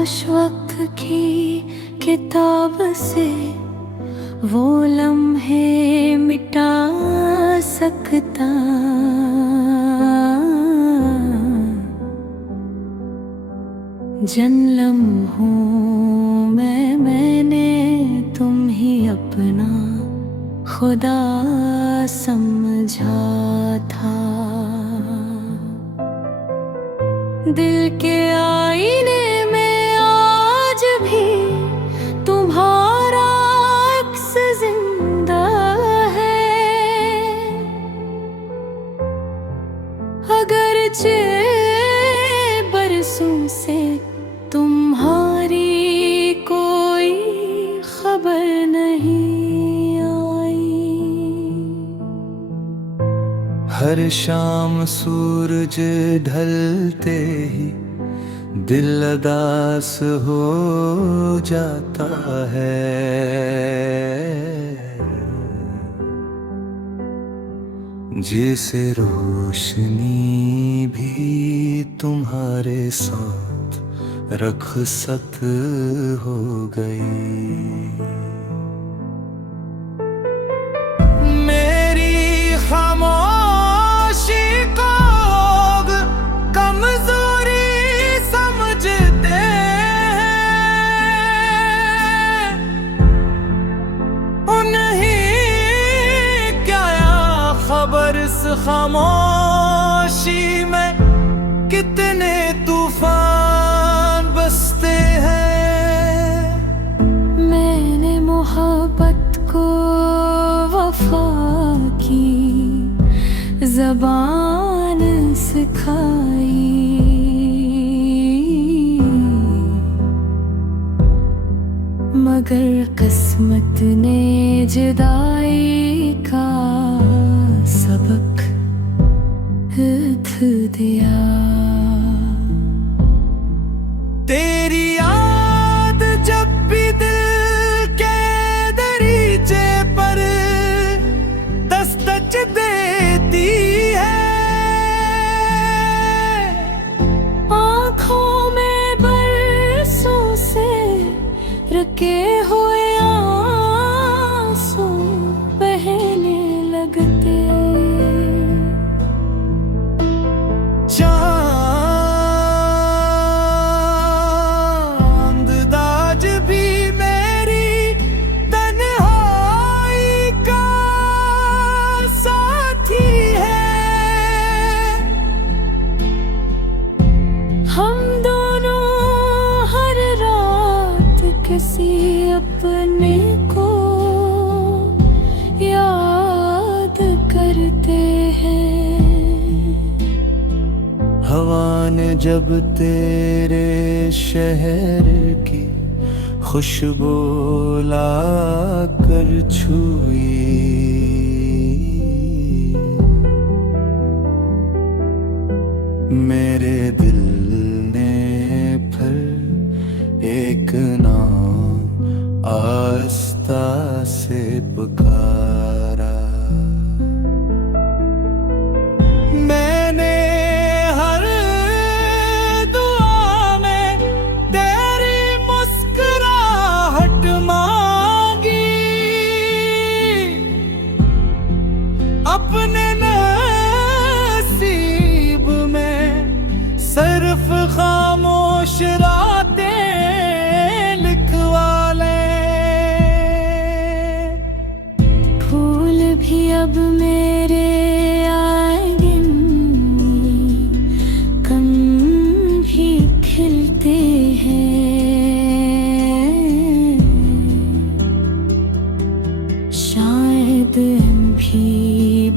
काश वक्त की किताब से वो लम्हे मिटा सकता, जिन लम्हों में मैंने तुम ही अपना खुदा समझा था। दिल के आईने में आज भी तुम्हारा अक्स जिंदा है, अगरचे बरसों से तुम्हारी कोई खबर नहीं आई। हर शाम सूरज ढलते ही दिल उदास हो जाता है, जैसे रोशनी भी तुम्हारे साथ रखसत हो गई। मेरी खामोशी को कमजोरी समझते हैं, उन्हें क्या खबर इस खामोशी में कितने तूफान बसते हैं। मैंने मोहब्बत को वफा की ज़बान सिखाई, मगर किस्मत ने जुदाई का सबक दिया। तेरी याद जब भी दिल के दरीचे पर दस्तक देती है, आँखों में बरसों से रुके हुए आंसू बहने लगते। चांद दाज भी मेरी तन्हाई का साथी है, हम दोनों हर रात किसी अपने को याद करते हैं। हवा ने जब तेरे शहर की खुशबू लाकर छुई, मेरे दिल ने फिर एक नाम आस्था से पुकारा। मैंने हर दुआ में तेरी मुस्कुराहट मांगी, अपने नसीब में सिर्फ खामोश रातें लिखवा ले। फूल भी अब मेरे आंगन कम ही खिलते हैं, शायद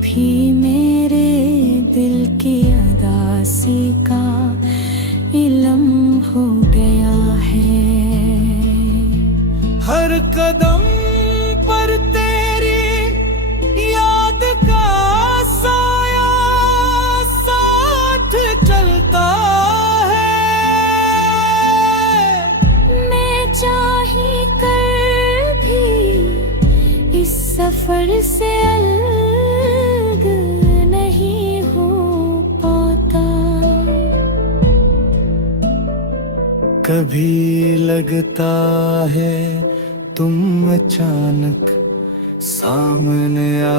भी मेरे दिल की अदासी का इल्म हो गया है। हर कदम पर तेरी याद का साया साथ चलता है, मैं चाही कर भी इस सफर से अलग नहीं हो पाता। कभी लगता है तुम अचानक सामने आ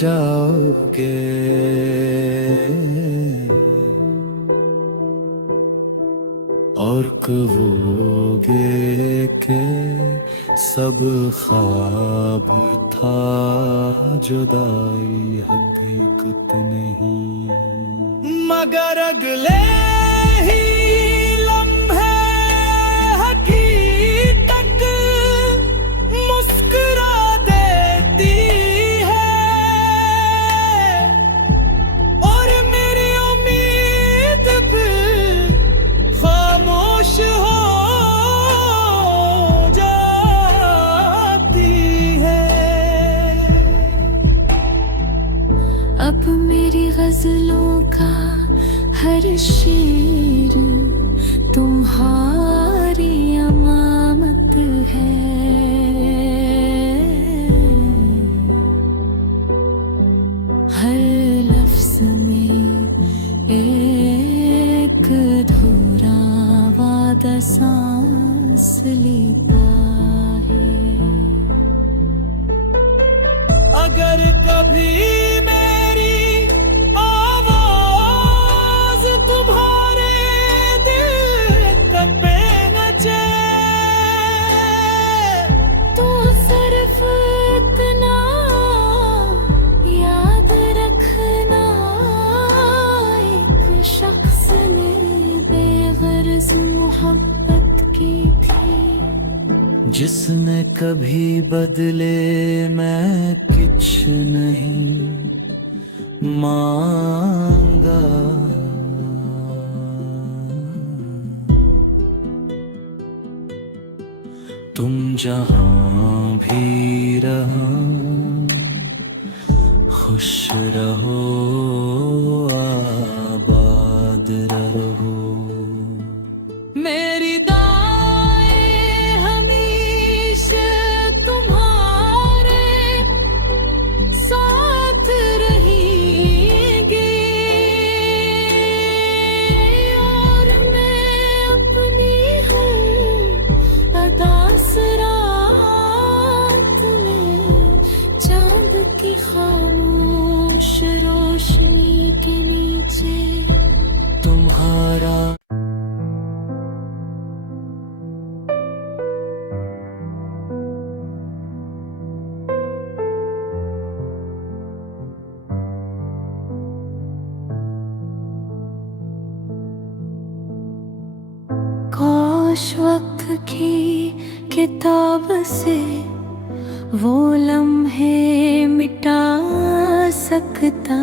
जाओगे, और कहोगे के सब ख्वाब था, जुदाई हकीकत नहीं। मगर अगले ही लम्हे हकीकत मुस्कुरा देती है, और मेरी उम्मीद फिर खामोश हो जाती है। अब मेरी गजलों का हर शेर तुम्हारी अमामत है। हर लफ्ज में एक अधूरा वादा सांस लेता है। अगर कभी मोहब्बत की थी जिसने कभी बदले मैं कुछ नहीं मांगा, तुम जहां भी रहो खुश रहो आबाद रहो। मेरी दाएं हमेशा तुम्हारे साथ रहेंगे, और मैं अपनी हूँ अदा रात में चांद की खामोश रोशनी के नीचे तुम्हारा काश वक्त की किताब से वो लम्हे मिटा सकता,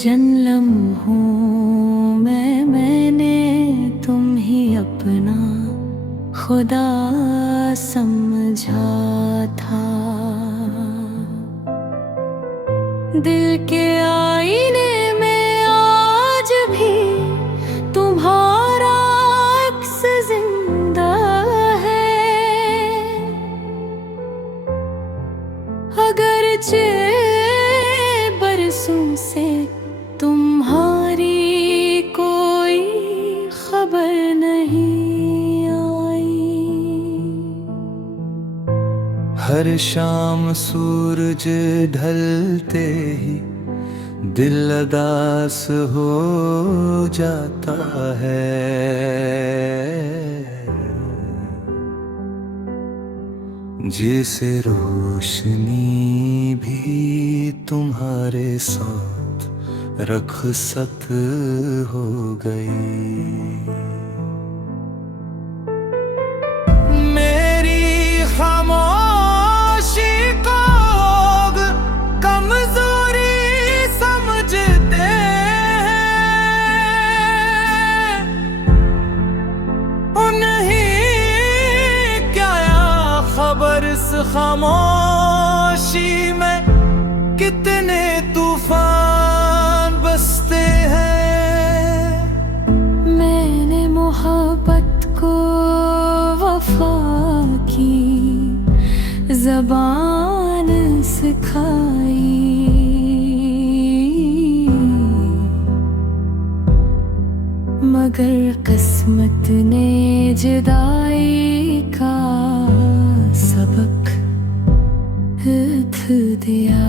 जिन लम्हों में मैंने तुम ही अपना खुदा समझा था। दिल के आईने में आज भी तुम्हारा अक्स जिंदा है, अगरचे बरसों से तुम्हारी कोई खबर नहीं आई। हर शाम सूरज ढलते ही दिल उदास हो जाता है, जैसे रोशनी भी तुम्हारे साथ रखसत हो गई। मेरी खामोशी को कमजोरी समझते हैं, उन्हें क्या खबर इस खामोशी में कितने तूफान बसते हैं। मैंने मोहब्बत को वफा की ज़बान सिखाई, किस्मत ने जुदाई का सबक दिया।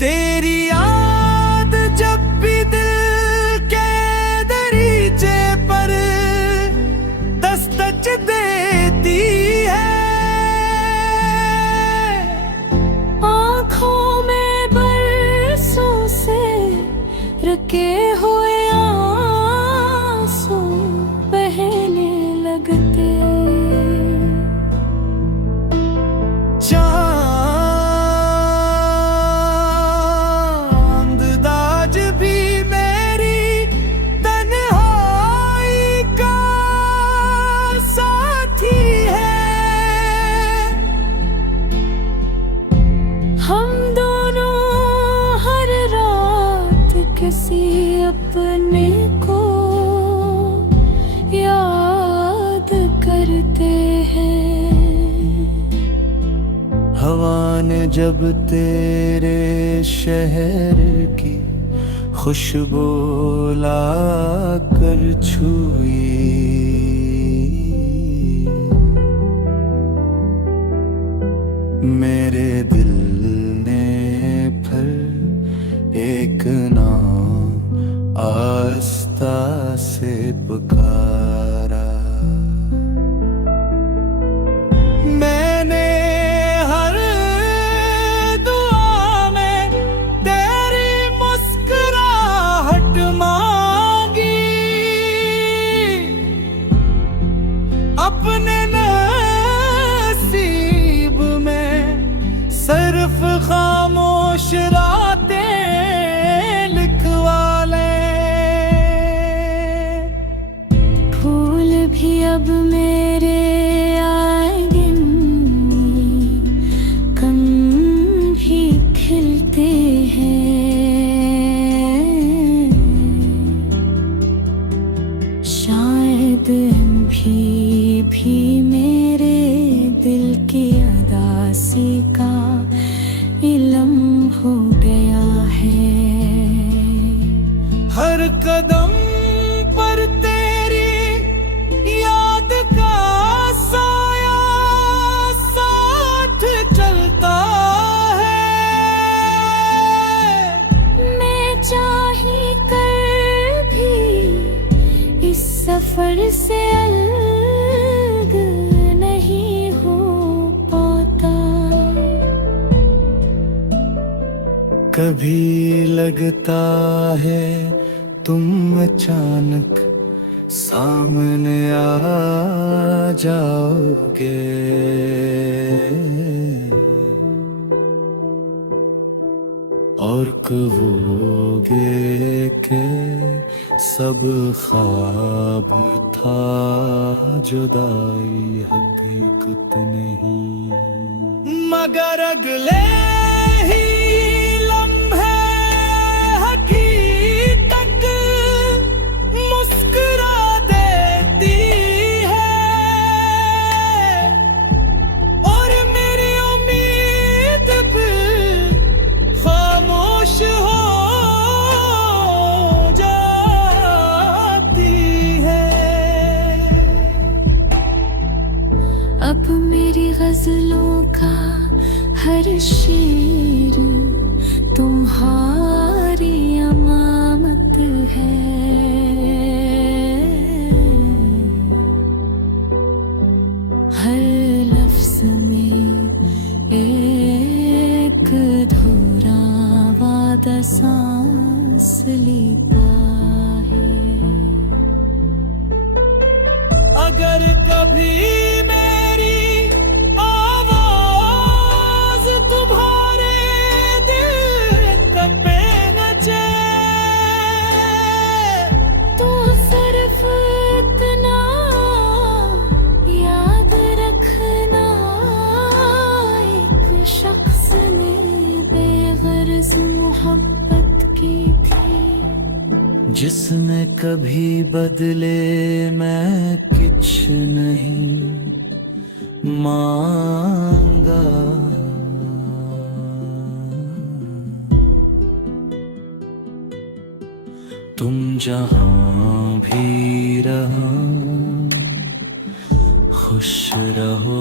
तेरी याद जब भी दिल के दरीचे पर दस्तक देती है, आँखों में बरसों से रुके हुए आंसू बहने लगते। चांद दाज भी मेरी तन्हाई का साथी है। हम दोनों हर रात किसी अपने को याद करते हैं। हवा ने जब तेरे शहर की खुशबू लाकर छुई, मेरे दिल ने फिर एक नाम आस्था से पुकारा। मैंने हर दुआ में तेरी मुस्कुराहट मांगी, अपने नसीब में सिर्फ खामोश रातें लिखवा ले। फूल भी अब मेरे आएंगे, कम भी खिलते हैं। शायद भी मेरे दिल की अदासी का इल्म हो गया है। हर कदम पर तेरी याद का साया साथ चलता है। मैं चाही कर भी इस सफर से अलग नहीं हो पाता। कभी लगता है तुम अचानक सामने आ जाओगे, और कहोगे के सब ख्वाब था, जुदाई हकीकत नहीं। मगर अगले ही लम्हे हकीकत मुस्कुरा देती है, और मेरी उम्मीद भी खामोश हो जाती है। अब मेरी गजलों का हर शेर तुम्हारी अमामत है। हर लफ्ज में एक अधूरा वादा सांस लेता है। अगर कभी मेरी आवाज तुम्हारे दिल तक पे नचे, तो सिर्फ इतना याद रखना, एक शख्स ने बेगर्ज मोहब्बत की थी, जिसने कभी बदले मैं कुछ नहीं मांगा। तुम जहां भी रहो खुश रहो